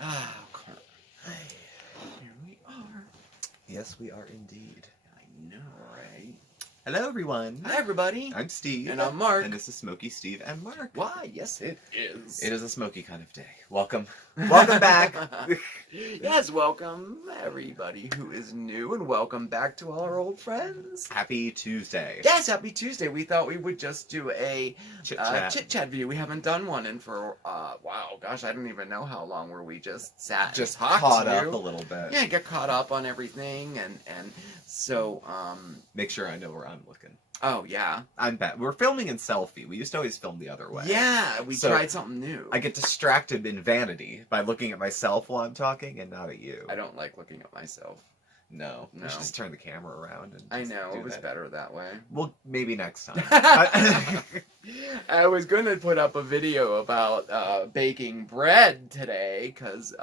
Ah, here we are. Yes, we are indeed. I know, right? Hello, everyone. Hi, everybody. I'm Steve. And I'm Mark. And this is Smokey, Steve, and Mark. Why? Yes, it is. It is a smoky kind of day. Welcome. Welcome back. Yes, welcome, everybody who is new, and welcome back to all our old friends. Happy Tuesday. Yes, happy Tuesday. We thought we would just do a Chit-chat. chit-chat video. We haven't done one in for, wow, gosh, I don't even know how long where we just sat Just and talked caught to up you. a little bit. Yeah, get caught up on everything, and so, Make sure I know where I'm looking. oh, yeah. I'm bad. We're filming in selfie. We used to always film the other way. Yeah, we So, tried something new. I get distracted in vanity by looking at myself while I'm talking and not at you. I don't like looking at myself. No. We No. should just turn the camera around and I just know, do it was that. better that way. Well, maybe next time. I was going to put up a video about baking bread today, because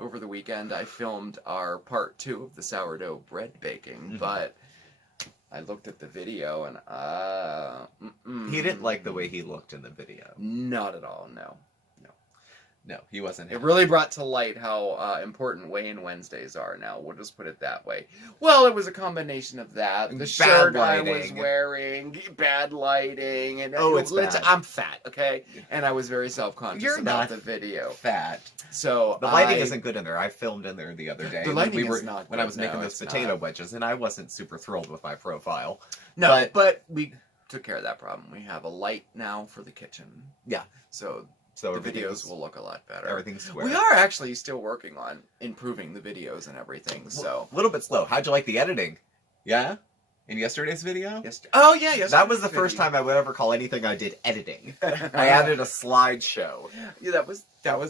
over the weekend I filmed our part 2 of the sourdough bread baking, but I looked at the video and He didn't like the way he looked in the video. Not at all, no. No, he wasn't. It really brought to light how important Weigh-In Wednesdays are now. We'll just put it that way. Well, it was a combination of that, the Bad shirt I was lighting. wearing, bad lighting, and it's bad. I'm fat, okay? And I was very self-conscious You're about not the video. fat. So The lighting isn't good in there. I filmed in there the other day. The when lighting we were, is not when I good. was making No, those it's potato not. wedges, and I wasn't super thrilled with my profile. No, but we took care of that problem. We have a light now for the kitchen. Yeah. So So the everything's- videos will look a lot better. Everything's square. We are actually still working on improving the videos and everything, so... A little bit slow. How'd you like the editing? Yeah? In yesterday's video? Oh, yeah, yes. That was the first time I would ever call anything I did editing. I added a slideshow. Yeah, that was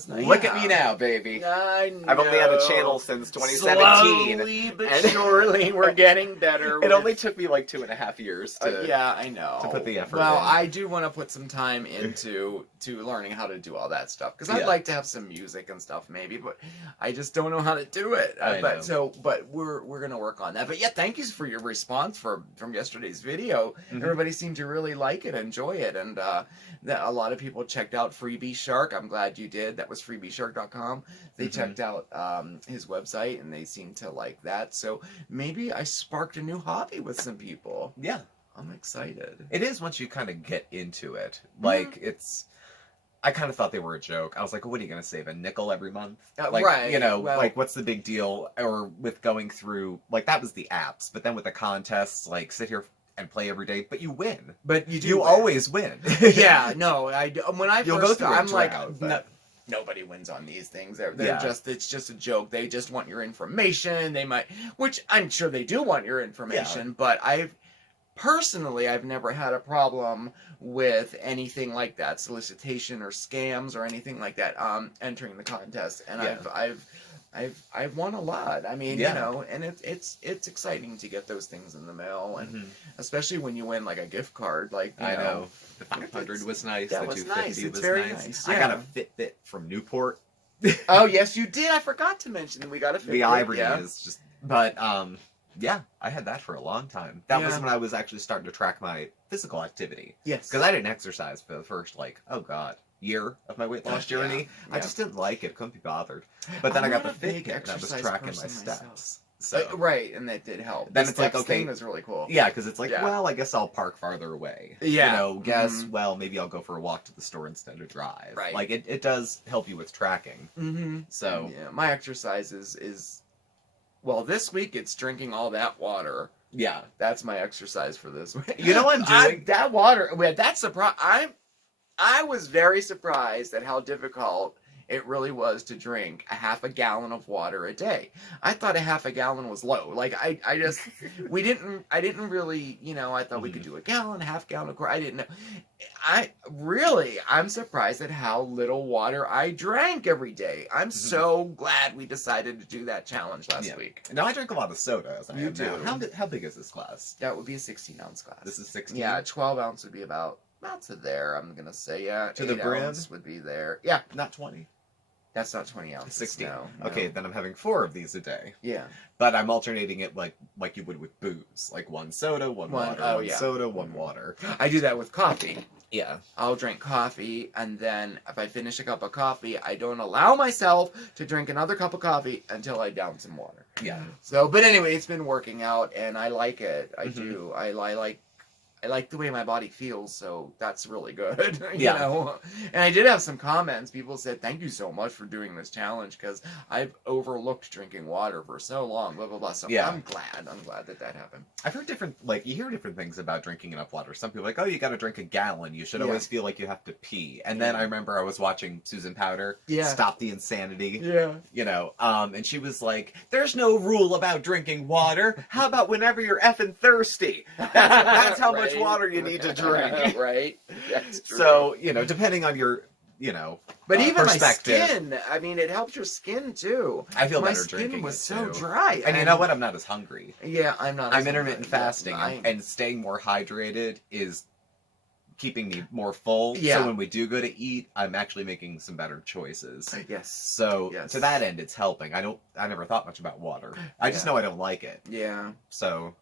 nice. Look at me now, baby. I know. I've only had a channel since 2017. Slowly but and- surely, we're getting better. It only took me like 2.5 years to... yeah, I know. to put the effort Well, in. I do want to put some time into learning how to do all that stuff, because I'd Yeah. like to have some music and stuff maybe, but I just don't know how to do it. I know. But we're gonna work on that. But yeah, thank you for your response from yesterday's video. Mhm. Everybody seemed to really like it, enjoy it, and that a lot of people checked out Freebie Shark. I'm glad you did. That was freebieshark.com. They Mhm. checked out his website, and they seemed to like that. So maybe I sparked a new hobby with some people. Yeah. I'm excited. It is once you kind of get into it. Like, it's... I kind of thought they were a joke. I was like, what are you going to save, a nickel every month? Like, right, you know, well- like, what's the big deal? Or with going through... Like, that was the apps. But then with the contests, like, sit here and play every day. But you win. But you do You win. always win. Yeah, no, when I You'll go first through a I'm like, drought, but- nobody wins on these things. They're Yeah. it's just a joke. They just want your information. They might, which I'm sure they do want your information, but I've never had a problem with anything like that, solicitation or scams or anything like that, entering the contest. And Yeah. I've won a lot. I mean, Yeah. you know, and it's exciting to get those things in the mail, and Mhm. especially when you win like a gift card, like, you I know. know. The 500 was nice. That the was 250 nice. It's was very nice. nice, I got yeah. a Fitbit from Newport. Oh, yes, you did. I forgot to mention that we got a Fitbit. The irony yeah. is just... But, yeah, I had that for a long time. That was Yeah. when I was actually starting to track my physical activity. Yes. Because I didn't exercise for the first, like, oh god, year of my weight loss journey. I yeah. just didn't like it. Couldn't be bothered. But then I got I'm the not a big Fitbit and I was exercise tracking my person steps. myself. So, Right, and that did help. Then The it's like, steps okay. thing was really cool. yeah, because it's like, Yeah. well, I guess I'll park farther away. Yeah. You know, guess, Mhm. well, maybe I'll go for a walk to the store instead of drive. Right. Like, it does help you with tracking. Mm-hmm. So, Yeah, my exercise is well, this week it's drinking all that water. yeah. That's my exercise for this week. You know what I'm doing? That water. Well, that's I was very surprised at how difficult it really was to drink a half a gallon of water a day. I thought a half a gallon was low. Like, I just, I didn't really, you know, I thought we could do a gallon, half gallon, of course. I didn't know. I'm surprised at how little water I drank every day. I'm so glad we decided to do that challenge last week. Now, I drink a lot of soda, as I You am now. do. How big is this glass? That would be a 16-ounce glass. This is 16? Yeah, 12 ounce would be about to there, I'm going to say. Yeah, To the 8 brim? ounce would be there. Yeah. Not 20. That's not 20 ounces. 16. No. Okay, then I'm having 4 of these a day. Yeah. But I'm alternating it like you would with booze. Like 1 soda, 1 water, 1 soda, 1 water. I do that with coffee. Yeah. I'll drink coffee, and then if I finish a cup of coffee, I don't allow myself to drink another cup of coffee until I down some water. Yeah. So, but anyway, it's been working out, and I like it. I do. I like the way my body feels, so that's really good. You know? And I did have some comments. People said, thank you so much for doing this challenge, because I've overlooked drinking water for so long, blah, blah, blah. So I'm glad that happened. I've heard you hear different things about drinking enough water. Some people are like, oh, you got to drink a gallon. You should always feel like you have to pee. And then I remember I was watching Susan Powder, Stop the Insanity. Yeah. You know, and she was like, there's no rule about drinking water. How about whenever you're effing thirsty? That's how much water you need to drink. Right. That's true. So, you know, depending on your, you know, but even my perspective. skin, I mean, it helps your skin too. I feel better My skin drinking was it so too. dry. And you know what? I'm not as hungry. Yeah, I'm not. I'm intermittent fasting, and staying more hydrated is keeping me more full. Yeah. So when we do go to eat, I'm actually making some better choices. Yes. So to that end, it's helping. I never thought much about water. I just know I don't like it. Yeah. So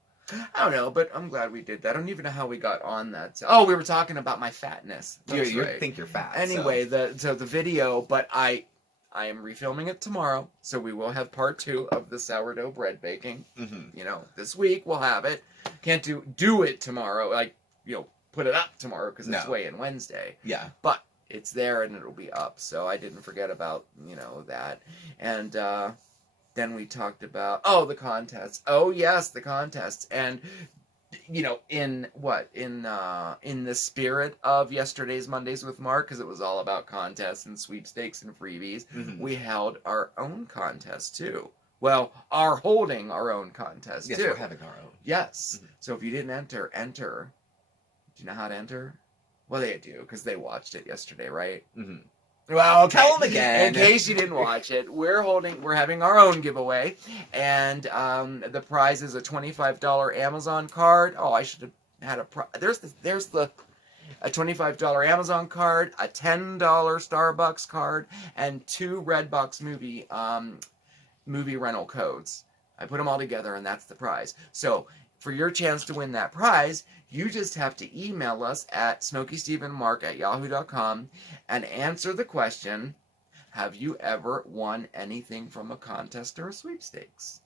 I don't know, but I'm glad we did that. I don't even know how we got on that. Oh, we were talking about my fatness. You think you're fat. Anyway, the video, but I am refilming it tomorrow, so we will have part 2 of the sourdough bread baking. Mm-hmm. You know, this week we'll have it. Can't do it tomorrow, like, you know, put it up tomorrow because it's weigh-in Wednesday. Yeah. But it's there and it'll be up, so I didn't forget about, you know, that. And then we talked about, the contests. Oh, yes, the contests. And, you know, in the spirit of yesterday's Mondays with Mark, because it was all about contests and sweepstakes and freebies, we held our own contest, too. Well, are holding our own contest, too. Yes, we're having our own. Yes. So if you didn't enter. Do you know how to enter? Well, they do, because they watched it yesterday, right? Mm-hmm. Well, okay. Tell them again. In case you didn't watch it, we're having our own giveaway, and the prize is a $25 Amazon card. Oh, I should have had there's a $25 Amazon card, a $10 Starbucks card, and 2 Redbox movie rental codes. I put them all together, and that's the prize. So for your chance to win that prize, you just have to email us at SmokeySteveAndMarc@yahoo.com and answer the question, have you ever won anything from a contest or a sweepstakes?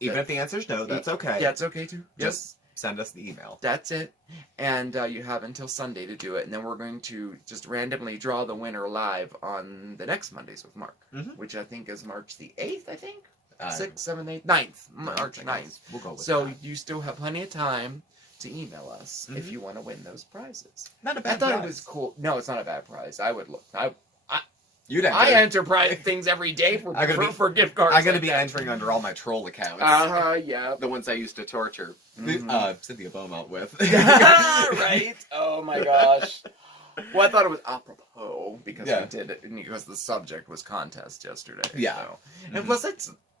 Even if the answer is no, that's okay. Yeah, it's okay too. Just send us the email. That's it. And you have until Sunday to do it. And then we're going to just randomly draw the winner live on the next Mondays with Mark, which I think is March the 8th, I think? 6th, 7th, 8th, 9th. March 9th. We'll go with that. You still have plenty of time to email us if you want to win those prizes. Not a bad prize. I thought it was cool. No, it's not a bad prize. I would look. I enter things every day for gift cards. I'm going to be entering under all my troll accounts. Yeah. The ones I used to torture Cynthia Beaumont with. Right? Oh my gosh. Well, I thought it was apropos because we did it because the subject was contest yesterday. Yeah. So. And plus,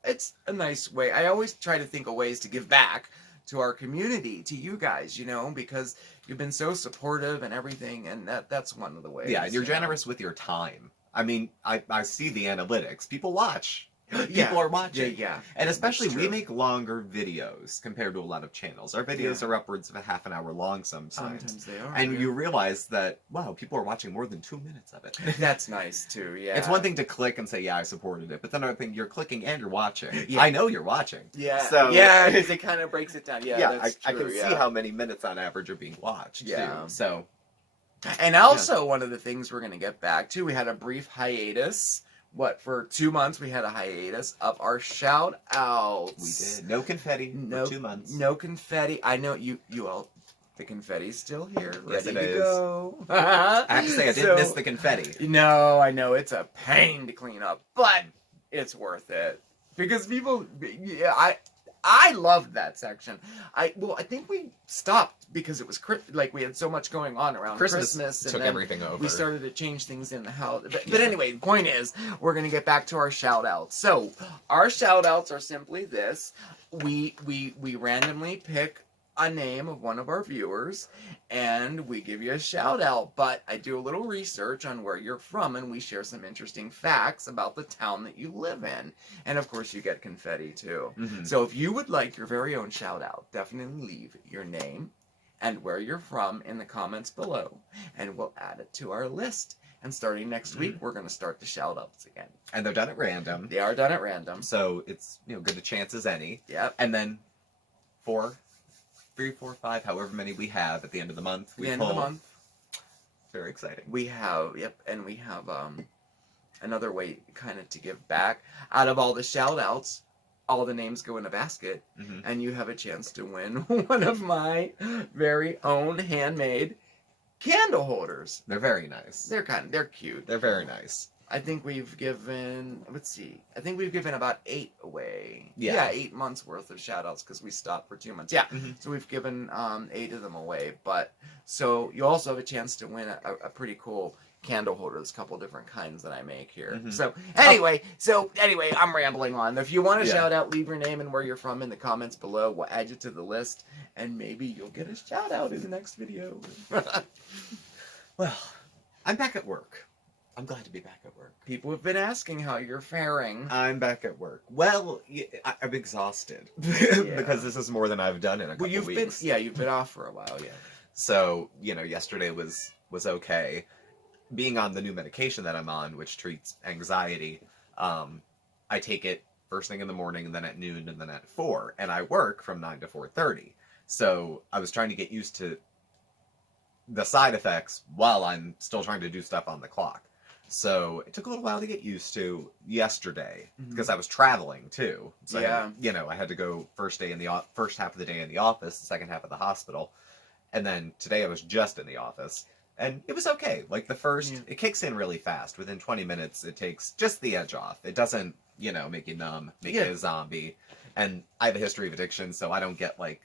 it's a nice way. I always try to think of ways to give back to our community, to you guys, you know, because you've been so supportive and everything, and that's one of the ways. Yeah, and you're generous with your time. I mean, I see the analytics. People watch. People are watching. Yeah. And especially we make longer videos compared to a lot of channels. Our videos are upwards of a half an hour long sometimes. Sometimes they are. And you realize that, wow, people are watching more than 2 minutes of it. That's nice too, yeah. It's one thing to click and say, yeah, I supported it. But then another thing, you're clicking and you're watching. Yeah. I know you're watching. Yeah. So, yeah, because it kind of breaks it down. Yeah, that's true. I can see how many minutes on average are being watched, too. So. And also, one of the things we're going to get back to, we had a brief hiatus. For 2 months we had a hiatus of our shout outs. We did. No confetti for 2 months. No confetti. I know you all. The confetti's still here, ready to go. I have to say, I did miss the confetti. No, I know it's a pain to clean up, but it's worth it because people. Yeah, I loved that section. I think we stopped because it was we had so much going on around Christmas and took then everything over. We started to change things in the house. But anyway, the point is, we're going to get back to our shout outs. So, our shout outs are simply this. We randomly pick a name of one of our viewers, and we give you a shout out. But I do a little research on where you're from, and we share some interesting facts about the town that you live in. And of course, you get confetti too. Mm-hmm. So if you would like your very own shout out, definitely leave your name and where you're from in the comments below, and we'll add it to our list. And starting next week, we're going to start the shout-outs again. And they're done at random. They are done at random. So it's, good a chance as any. Yep. And then 3, 4, 5, however many we have at the end of the month. End of the month. Very exciting. We have, and we have another way kind of to give back. Out of all the shout-outs, all the names go in a basket, and you have a chance to win one of my very own handmade candle holders. They're very nice. They're cute. They're very nice. I think we've given, let's see, about 8 away. Yeah. 8 months worth of shout outs because we stopped for 2 months. Yeah. So we've given 8 of them away. But so you also have a chance to win a pretty cool candle holder. There's a couple different kinds that I make here. So anyway, I'm rambling on. If you want to shout out, leave your name and where you're from in the comments below. We'll add you to the list, and maybe you'll get a shout out in the next video. Well, I'm back at work. I'm glad to be back at work. People have been asking how you're faring. I'm back at work. Well, I'm exhausted because this is more than I've done in a couple weeks. You've been off for a while, yeah. So, yesterday was okay. Being on the new medication that I'm on, which treats anxiety, I take it first thing in the morning, and then at noon, and then at 4, and I work from 9 to 4:30. So I was trying to get used to the side effects while I'm still trying to do stuff on the clock. So it took a little while to get used to yesterday because I was traveling too. So I had to go first half of the day in the office, the second half of the hospital, and then today I was just in the office. And it was okay. Like the first, it kicks in really fast. Within 20 minutes, it takes just the edge off. It doesn't, make you numb, make you a zombie. And I have a history of addiction, so I don't get like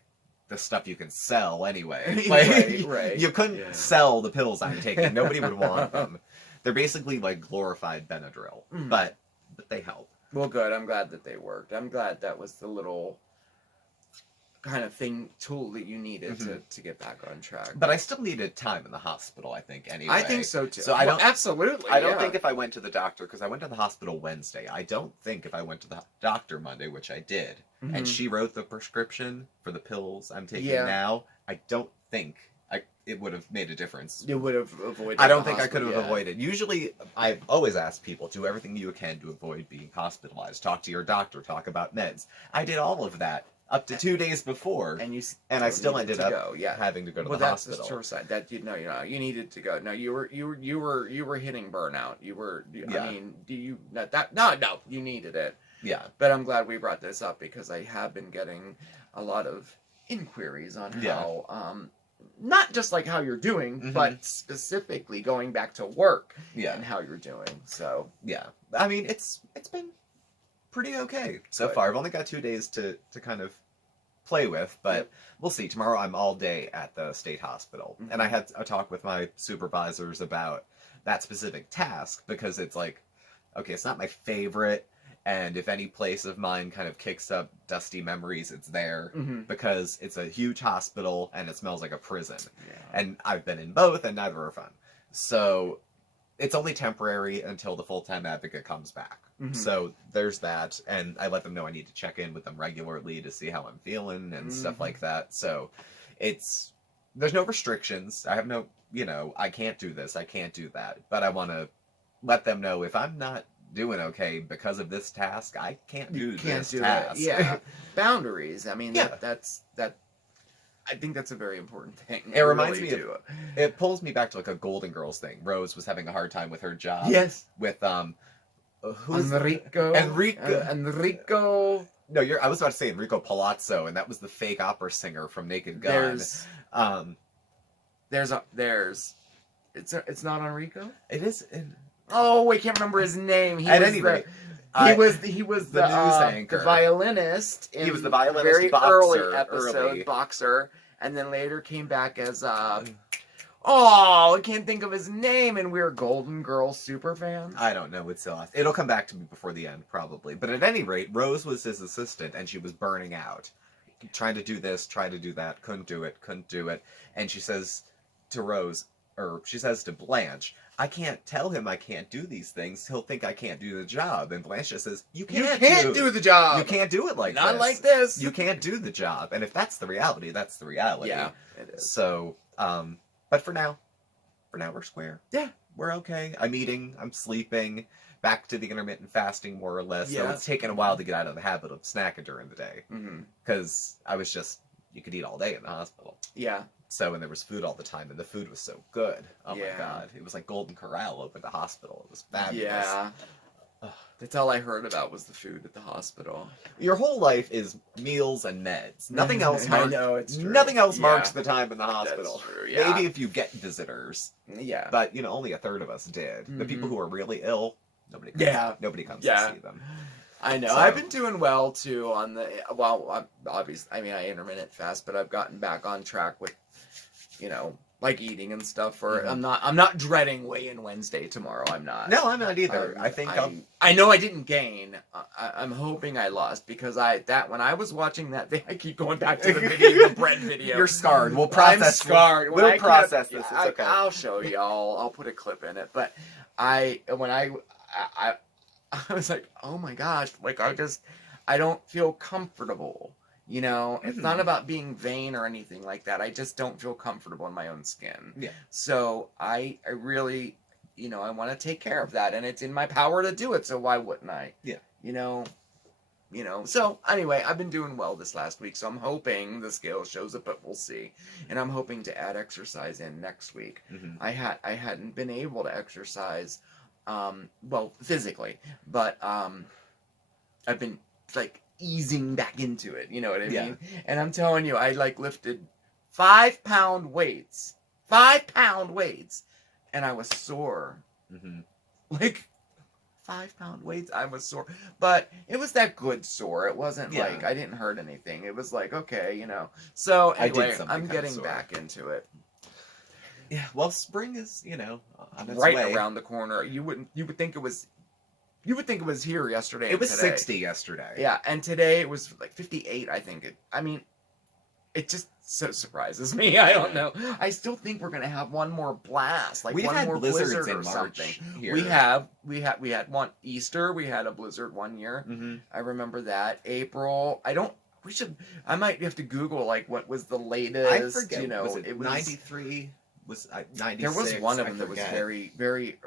the stuff you can sell anyway. Like, right. You couldn't sell the pills I'm taking. Nobody would want them. They're basically like glorified Benadryl, but they help. Well, good. I'm glad that they worked. I'm glad that was the little kind of tool that you needed to get back on track. But I still needed time in the hospital, I think, anyway. I think so, too. So I don't, absolutely. I don't think if I went to the doctor, because I went to the hospital Wednesday, I don't think if I went to the doctor Monday, which I did, and she wrote the prescription for the pills I'm taking now, I don't think it would have made a difference. You would have avoided I don't think I could have avoided. Usually, I always ask people, do everything you can to avoid being hospitalized. Talk to your doctor, talk about meds. I did all of that up to 2 days before, and I still ended up having to go to the hospital. That's the short side. That you needed to go. No, you were hitting burnout. You were. I mean, no, you needed it. Yeah. But I'm glad we brought this up because I have been getting a lot of inquiries on how, not just like how you're doing, but specifically going back to work and how you're doing. So yeah, I mean it's been pretty okay so far. I've only got 2 days to kind of play with, but we'll see. Tomorrow I'm all day at the state hospital, and I had a talk with my supervisors about that specific task because it's like, okay, it's not my favorite, and if any place of mine kind of kicks up dusty memories, it's there because it's a huge hospital and it smells like a prison. And I've been in both and neither are fun. So it's only temporary until the full-time advocate comes back. So there's that, and I let them know I need to check in with them regularly to see how I'm feeling and stuff like that. So there's no restrictions. I have no, I can't do this, I can't do that. But I want to let them know if I'm not doing okay because of this task, I can't do this task. Yeah. Boundaries. I mean, that's I think that's a very important thing. It reminds me of, it pulls me back to like a Golden Girls thing. Rose was having a hard time with her job. Yes. With Enrico. No, I was about to say Enrico Palazzo, and that was the fake opera singer from Naked Gun. It's not Enrico? It is. Oh, I can't remember his name. At any rate, he was the news anchor, the violinist. He was the violinist, very boxer, early episode boxer, and then later came back as I can't think of his name, and we're Golden Girls super fans. I don't know. It'll come back to me before the end, probably. But at any rate, Rose was his assistant, and she was burning out. trying to do this, trying to do that, couldn't do it. And she says to Rose, or she says to Blanche, I can't tell him I can't do these things. He'll think I can't do the job. And Blanche just says, you can't do the job. You can't do it like Not this. like this. You can't do the job. And if that's the reality, that's the reality. Yeah, it is. So, but for now we're square. Yeah. We're okay. I'm eating, I'm sleeping, back to the intermittent fasting more or less. So Yeah. it's taken a while to get out of the habit of snacking during the day. Mm-hmm. Because I was just, you could eat all day in the hospital. Yeah. So, and there was food all the time, and the food was so good. Oh Yeah. my God. It was like Golden Corral over the hospital. It was fabulous. Yeah. That's all I heard about was the food at the hospital. Your whole life is meals and meds. Nothing else I marks, know, it's true. nothing else marks Yeah. the time in the hospital. That's true, yeah. Maybe if you get visitors. Yeah. But, only a third of us did. The people who are really ill, nobody comes, Yeah. nobody comes Yeah. to see them. I know. So- I've been doing well too on the. Well, obviously, I intermittent fast, but I've gotten back on track with, like eating and stuff. Mhm. I'm not dreading weigh-in Wednesday tomorrow. I'm not. No, I'm not either. I think I know I didn't gain. I'm hoping I lost because when I was watching that thing, I keep going back to the video, the bread video. You're scarred. We'll process. I'm scarred. When We'll I process kept- this. It's I, okay. I'll show y'all. I'll put a clip in it. But I was like, oh my gosh, like I don't feel comfortable. It's not about being vain or anything like that. I just don't feel comfortable in my own skin. Yeah. So I really, I want to take care of that, and it's in my power to do it. So why wouldn't I? Yeah. So anyway, I've been doing well this last week. So I'm hoping the scale shows it, but we'll see. And I'm hoping to add exercise in next week. Mhm. I hadn't been able to exercise, physically, but I've been like easing back into it. You know what I Yeah. mean? And I'm telling you, I like lifted 5-pound weights, 5-pound weights, and I was sore. Mhm. Like 5-pound weights, I was sore, but it was that good sore. It wasn't Yeah. like I didn't hurt anything. It was like okay, So I did anyway, something I'm kinda getting sore. back into it. Yeah. Well, spring is, on its Right way. around the corner. You would think it was here yesterday. It and was today. 60 yesterday. Yeah, and today it was like 58. I think it just so surprises me. I don't know. I still think we're gonna have one more blast, like We've one had more blizzards blizzard in or March something. here. We had one Easter. We had a blizzard one year. Mm-hmm. I remember that. April. I might have to Google like what was the latest. I forget. Was it it was 93? Was 96? There was one of them that was forget. very, very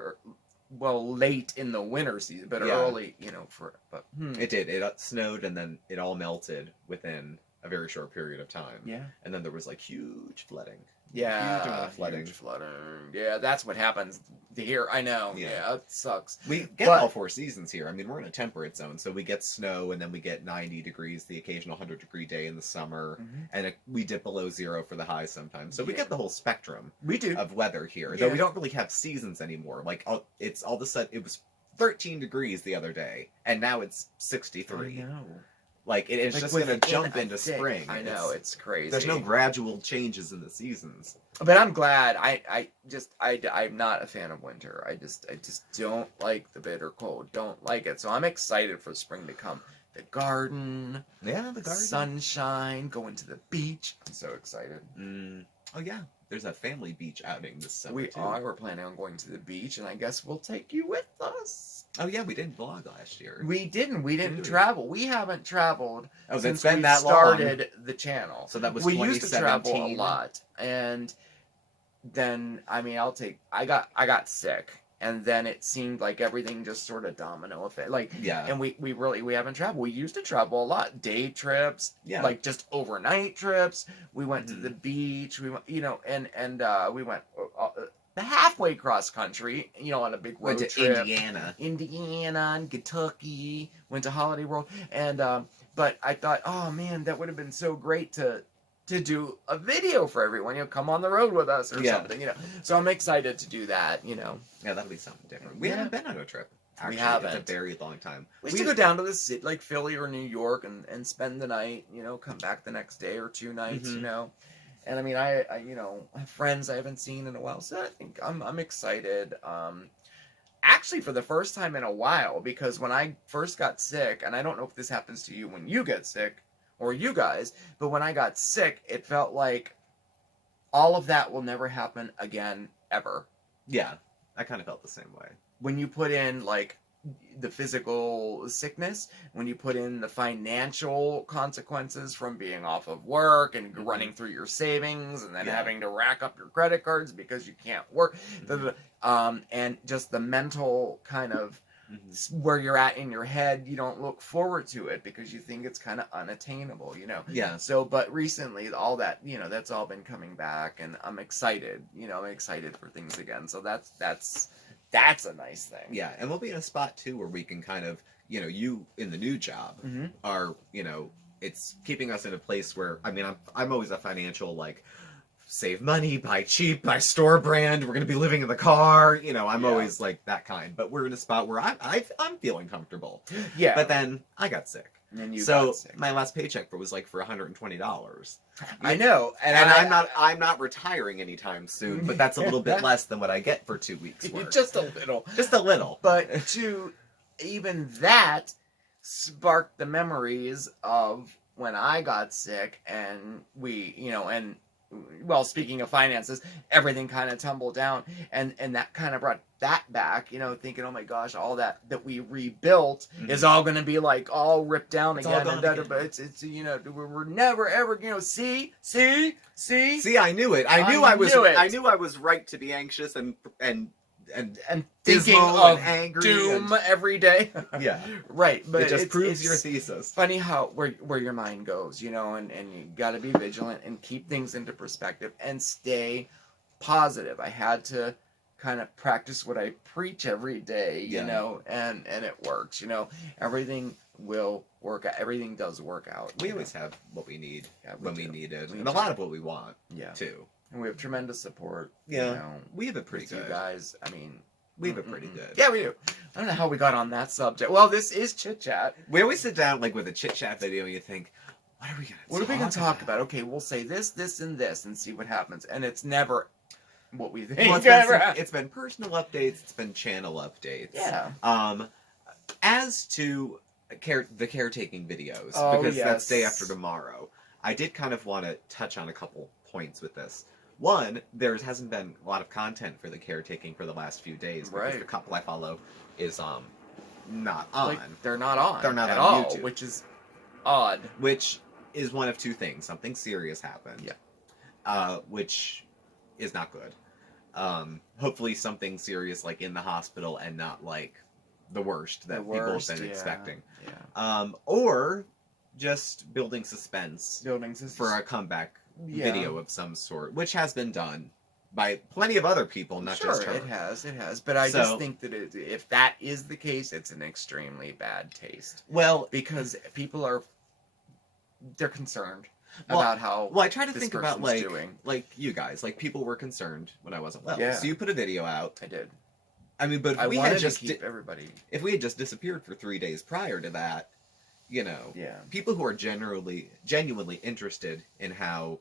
late in the winter season, but Yeah. early, It did. It snowed and then it all melted within a very short period of time. yeah. And then there was like huge flooding. Yeah, Huge amount of flooding. huge flooding. Yeah, that's what happens here. I know. Yeah. Yeah, it sucks. We get But- all four seasons here. I mean, we're in a temperate zone, so we get snow and then we get 90 degrees, the occasional 100-degree day in the summer, and we dip below zero for the highs sometimes. So we Yeah. get the whole spectrum We do. of weather here, Yeah. though we don't really have seasons anymore. Like, it's all of a sudden, it was 13 degrees the other day, and now it's 63. I know. Like, it's Like just going to within jump a into day. spring. I know, it's crazy. There's no gradual changes in the seasons. But I'm glad. I'm not a fan of winter. I just don't like the bitter cold. Don't like it. So I'm excited for spring to come. The garden, Yeah, the garden. sunshine, going to the beach. I'm so excited. Oh, yeah. There's a family beach outing this summer, We too. are. We're planning on going to the beach, and I guess we'll take you with us. Oh, yeah, we didn't vlog last year. We didn't Did we? travel. We haven't traveled Oh, since it's been we that long. started the channel. So that was we used to travel a 2017. lot, and then I got sick, and then it seemed like everything just sort of domino effect. Like, Yeah. and we haven't traveled. We used to travel a lot, day trips, Yeah. like just overnight trips. We went to Mhm. the beach. We went, and we went the halfway cross country, on a big road Went to trip. Indiana and Kentucky, went to Holiday World, and but I thought, oh man, that would have been so great to do a video for everyone, come on the road with us or Yeah. something, So I'm excited to do that, Yeah, that'll be something different. We Yeah. haven't been on a trip. Actually, haven't. It's a very long time. We used to go down to the city, like Philly or New York, and spend the night, come back the next day or 2 nights, Mhm. And I mean, I have friends I haven't seen in a while, so I think I'm excited. Actually, for the first time in a while, because when I first got sick, and I don't know if this happens to you when you get sick, or you guys, but when I got sick, it felt like all of that will never happen again, ever. Yeah, I kind of felt the same way. When you put in, like, the physical sickness, when you put in the financial consequences from being off of work and running through your savings and then having to rack up your credit cards because you can't work, and just the mental kind of where you're at in your head, you don't look forward to it because you think it's kind of unattainable, you know? Yeah. So, but recently, all that, you know, that's all been coming back, and I'm excited, you know, I'm excited for things again. So that's a nice thing. Yeah, and we'll be in a spot, too, where we can kind of, you know, you in the new job are, you know, it's keeping us in a place where, I mean, I'm always a financial, like, save money, buy cheap, buy store brand, we're going to be living in the car, you know, I'm always, like, that kind. But we're in a spot where I'm feeling comfortable. Yeah. But then I got sick. And you so got sick. My last paycheck was, like, for $120. I know. And I'm not retiring anytime soon, but that's a little bit less than what I get for 2 weeks work. Just a little. Just a little. But to even that sparked the memories of when I got sick and we, you know, and well, speaking of finances, everything kind of tumbled down, and that kind of brought that back, you know, thinking, oh my gosh, all that we rebuilt is all going to be like all ripped down again and better, but it's you know, we're never ever, you know, see, I knew it. I knew I was right to be anxious and thinking of angry doom every day. Yeah. Right. But it just proves your thesis. Funny how where your mind goes, you know, and you gotta be vigilant and keep things into perspective and stay positive. I had to kind of practice what I preach every day, you know, and it works, you know. Everything will work out. Everything does work out. We always have what we need when we need it. We and a lot of what we want, too. And we have tremendous support. Yeah. You know, we have it pretty good. You guys, I mean... We have it pretty good. Yeah, we do. I don't know how we got on that subject. Well, this is Chit Chat. We always sit down, like, with a Chit Chat video and you think, what are we going to talk about? Okay, we'll say this, and this, and see what happens. And it's never what we think. Well, it's been personal updates. It's been channel updates. Yeah. As to the caretaking videos, because that's day after tomorrow, I did kind of want to touch on a couple points with this. One, there hasn't been a lot of content for the caretaking for the last few days because the couple I follow is not on. Like, they're not on. They're not at on all, YouTube, which is odd. Which is one of two things: something serious happened, which is not good. Hopefully, something serious like in the hospital and not like the worst that people have been expecting. Yeah. Or just building suspense for a comeback video of some sort, which has been done by plenty of other people, not just her. It has. But I just think that if that is the case, it's an extremely bad taste. Well, because people they're concerned about how. Well, I try to think about like you guys, like people were concerned when I wasn't well. Yeah. So you put a video out. I did. I mean, but if we had just everybody. If we had just disappeared for 3 days prior to that, you know, people who are genuinely interested in how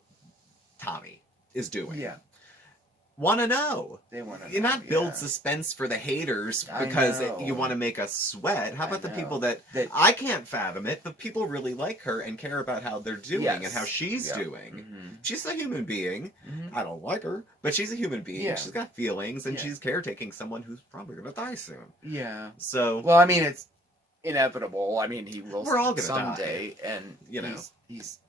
Tommy is doing, want to know. They want to. You not build suspense for the haters because you want to make us sweat. How about the people that I can't fathom it, but people really like her and care about how they're doing and how she's doing. Mm-hmm. She's a human being. Mm-hmm. I don't like her, but she's a human being. Yeah. She's got feelings, and she's caretaking someone who's probably gonna die soon. Yeah. So. Well, I mean, it's inevitable. I mean, he will. We're all gonna someday, die. And you know he's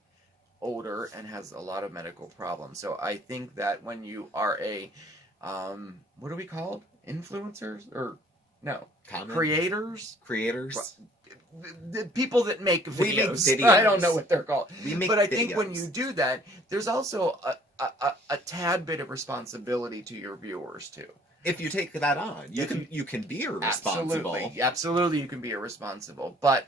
older and has a lot of medical problems. So I think that when you are a, what are we called? Influencers or no? Creators. The people that make videos. We make videos. I don't know what they're called. But I think when you do that, there's also a tad bit of responsibility to your viewers too. If you take that on, you can be irresponsible. Absolutely, you can be irresponsible. But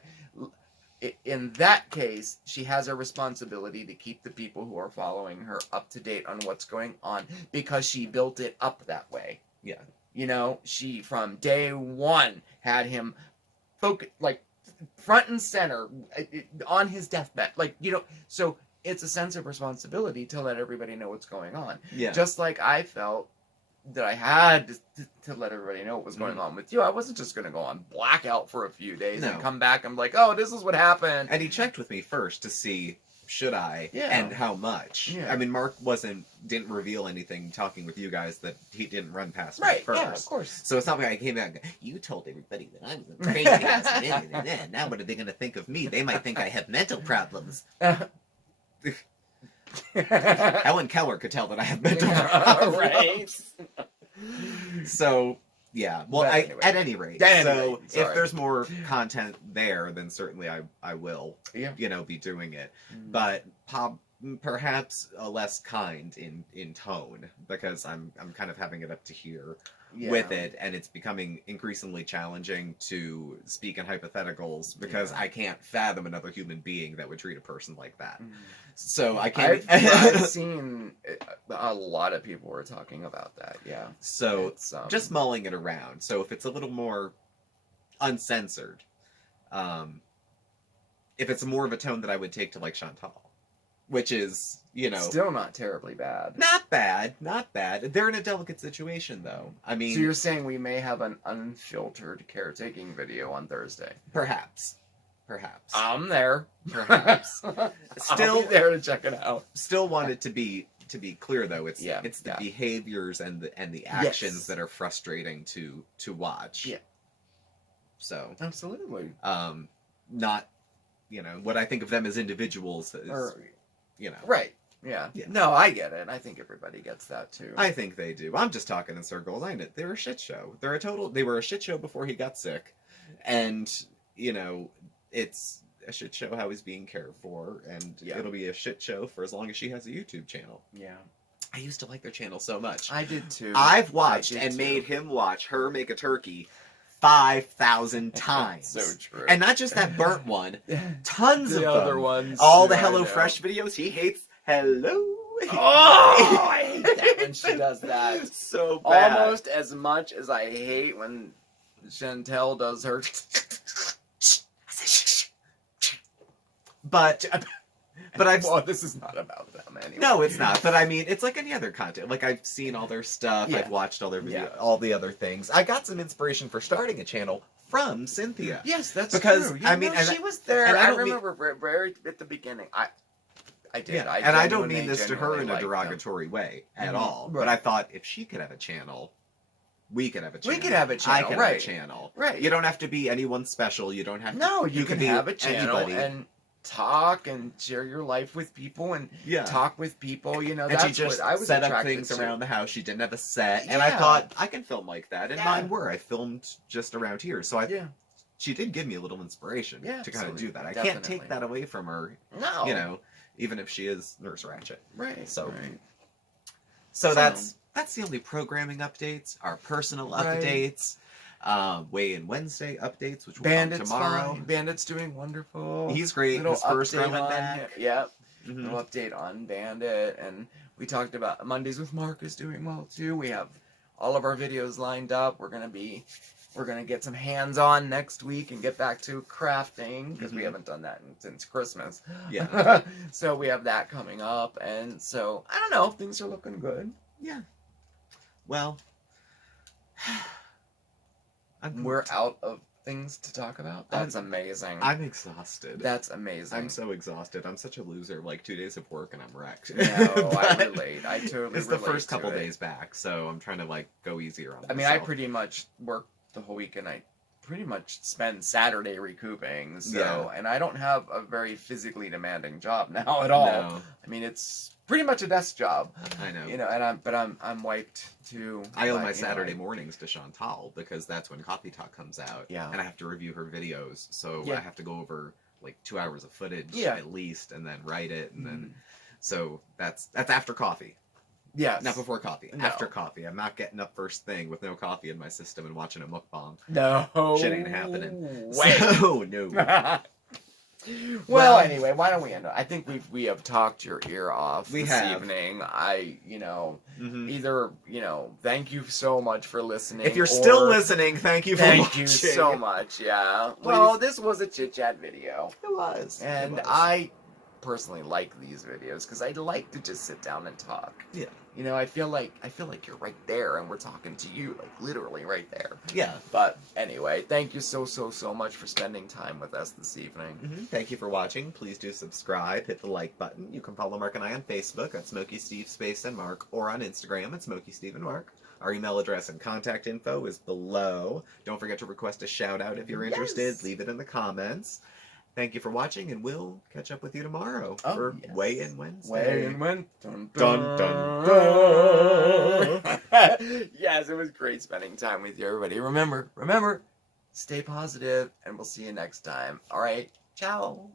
in that case, she has a responsibility to keep the people who are following her up to date on what's going on because she built it up that way. Yeah. You know, she from day one had him like front and center on his deathbed. Like, you know, so it's a sense of responsibility to let everybody know what's going on. Yeah. Just like I felt that I had to let everybody know what was going on with you. I wasn't just going to go on blackout for a few days and come back and be like, oh, this is what happened. And he checked with me first to see should I and how much. Yeah. I mean, Mark didn't reveal anything talking with you guys that he didn't run past me first. Yeah, of course. So it's not like I came out and go, you told everybody that I was a crazy ass. Now what are they going to think of me? They might think I have mental problems. Helen Keller could tell that I have mental problems. Right. So, yeah. Well, anyway. At any rate. So, if there's more content there, then certainly I will, be doing it. But perhaps less kind in tone, because I'm kind of having it up to here with it, and it's becoming increasingly challenging to speak in hypotheticals because I can't fathom another human being that would treat a person like that. So I can't. I've seen a lot of people were talking about that. Yeah. So just mulling it around. So if it's a little more uncensored, if it's more of a tone that I would take to like Chantal, which is, still not terribly bad. Not bad. They're in a delicate situation, though. I mean, so you're saying we may have an unfiltered caretaking video on Thursday? Perhaps. I'm there. Perhaps. I'll be there to check it out. Still want it to be clear, though. It's the behaviors and the actions that are frustrating to watch. Yeah. So absolutely. Not, what I think of them as individuals is, right. Yeah. No, I get it. I think everybody gets that too. I think they do. I'm just talking in circles. I know they're a shit show. They were a shit show before he got sick, and it's a shit show how he's being cared for, and it'll be a shit show for as long as she has a YouTube channel. Yeah. I used to like their channel so much. I did too. I've watched and made him watch her make a turkey 5,000 times. So true. And not just that burnt one. Tons of other them. ones. All the HelloFresh videos he hates. Hello. Oh, I hate that when she does that. So bad. Almost as much as I hate when Chantel does her. But well, this is not about them anyway. No, it's not. But I mean, it's like any other content. Like, I've seen all their stuff. I've watched all their videos, all the other things. I got some inspiration for starting a channel from Cynthia. Yes, that's because true. I mean, she was there. And I remember very at the beginning. I did. Yeah. And I don't mean this to her in a derogatory way at all. Right. But I thought if she could have a channel, we could have a channel. We could have a channel. I could have a channel. Right. You don't have to be anyone special. You don't have to. No, you can have a channel anybody. and talk and share your life with people and talk with people. That's she just what I was set up attracted things to. around the house. She didn't have a set, and I thought I can film like that. And mine were. I filmed just around here, so she did give me a little inspiration to kind of do that. I can't take that away from her. No, even if she is Nurse Ratchet. Right. So that's the only programming updates. Our personal updates. Weigh-in Wednesday updates, which will come tomorrow. Fine. Bandit's doing wonderful. He's great. His first run went back. Yep. Little update on Bandit, and we talked about Mondays with Mark is doing well too. We have all of our videos lined up. We're gonna get some hands-on next week and get back to crafting because we haven't done that since Christmas. Yeah. So we have that coming up, and so I don't know. Things are looking good. Yeah. Well. We're out of things to talk about. That's amazing. I'm exhausted. That's amazing. I'm so exhausted. I'm such a loser. Like 2 days of work and I'm wrecked. No, I relate. I totally relate. It's the first couple days back, so I'm trying to go easier on myself. I mean, I pretty much worked the whole week, and I pretty much spend Saturday recouping. So, and I don't have a very physically demanding job now at all. No. I mean, it's pretty much a desk job. I know. And I'm wiped too. I owe my Saturday mornings to Chantal because that's when Coffee Talk comes out. Yeah. And I have to review her videos, so I have to go over 2 hours of footage at least, and then write it, and then so that's after coffee. Yes. Not before coffee. No. After coffee. I'm not getting up first thing with no coffee in my system and watching a mukbang. No. Shit ain't happening. Wait. So, no. Well, anyway, why don't we end up? I think we have talked your ear off this evening. Either, thank you so much for listening. If you're still listening, thank you for watching. Thank you so much, yeah. Well, this was a chit-chat video. It was. And I personally like these videos because I like to just sit down and talk. Yeah. You know, I feel like you're right there and we're talking to you, like literally right there. Yeah. But anyway, thank you so much for spending time with us this evening. Thank you for watching. Please do subscribe, hit the like button. You can follow Mark and I on Facebook at SmokeySteveAndMarc or on Instagram at SmokeySteveAndMarc. Our email address and contact info is below. Don't forget to request a shout out if you're interested. Leave it in the comments. Thank you for watching, and we'll catch up with you tomorrow for Weigh In Wednesday. Weigh In Wednesday. Dun, Dun, dun, dun, dun. Yes, it was great spending time with you, everybody. Remember, stay positive, and we'll see you next time. All right, ciao.